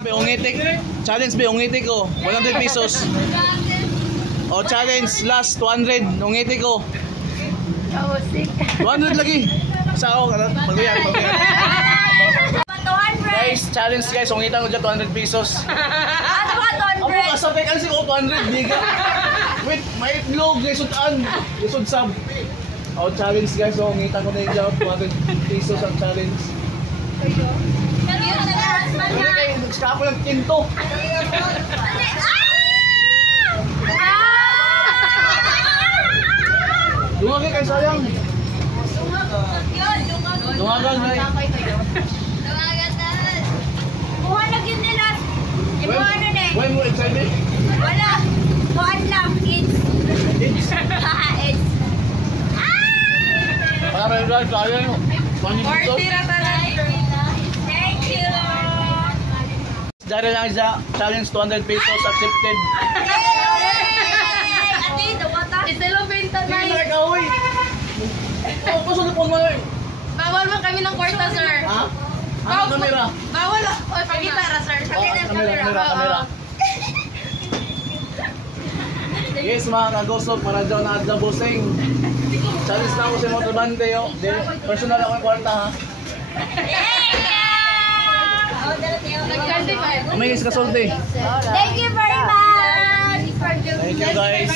Ungitik. Challenge ba ungitik ko? 100 pesos. O challenge last 200 ungitik ko. 200 lagi. Sa ako magbiyan. Guys, challenge guys, ungitan ko dyan 200 pesos. Ano ka 200? Ako kasabay kasi ko 200 biga. Wait, may itlog, lisudan. Lisod sab. O challenge guys, so ungitan ko na yung dyan 200 pesos ang challenge. Hindi kayo, nagskapa ng tinto. Dumagay kayo sayang. Dumagan na eh. Dumagan na. Buha na yun nila. Ibuha na na eh. Why mo excited? Wala. Buhaan lang. It's. It's. It's. Para guys, sayang yun. 20 pesos. Thank you. Dahil lang sa challenge 200 pesos accepted. Ate, dawata. Iselo benta na. Hindi na ikaw eh. Oh, pasunod po mo eh. Bawal man kami ng kwarta, sir. Ha? Ano kamera? Bawal. O, pagitara, sir. Kamera. Yes, mga kagosok, para dyan na adla busing. Challenge na ako sa mga trabante yo. Personal ako yung kwarta ha. May guys kasulti. Thank you very much. Thank you guys.